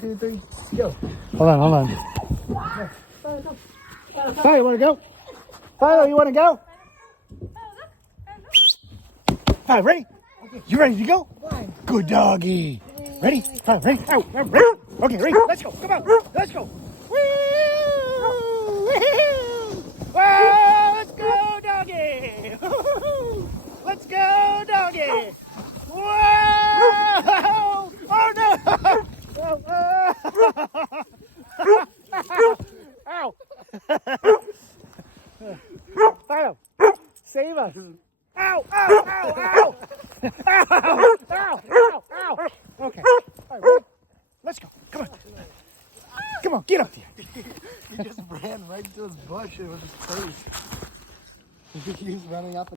2, 3, go. Hold on. Philo, you want to go? Philo, you want to go? Philo, ready? You ready to go? Good doggy. Ready? Philo, ready? Out. Ready? Okay, ready? Let's go. Come on. Let's go. Woo! Whoa, let's go, doggy. Let's go, doggy. Whoa! Oh, no! Ow! Philo, save us! Ow! Ow! Ow! Ow! Ow! Ow! Ow! Ow! Okay. All right, ready? Let's go. Come on. Come on, get up there. He just ran right into his bush and with his face. He was running up.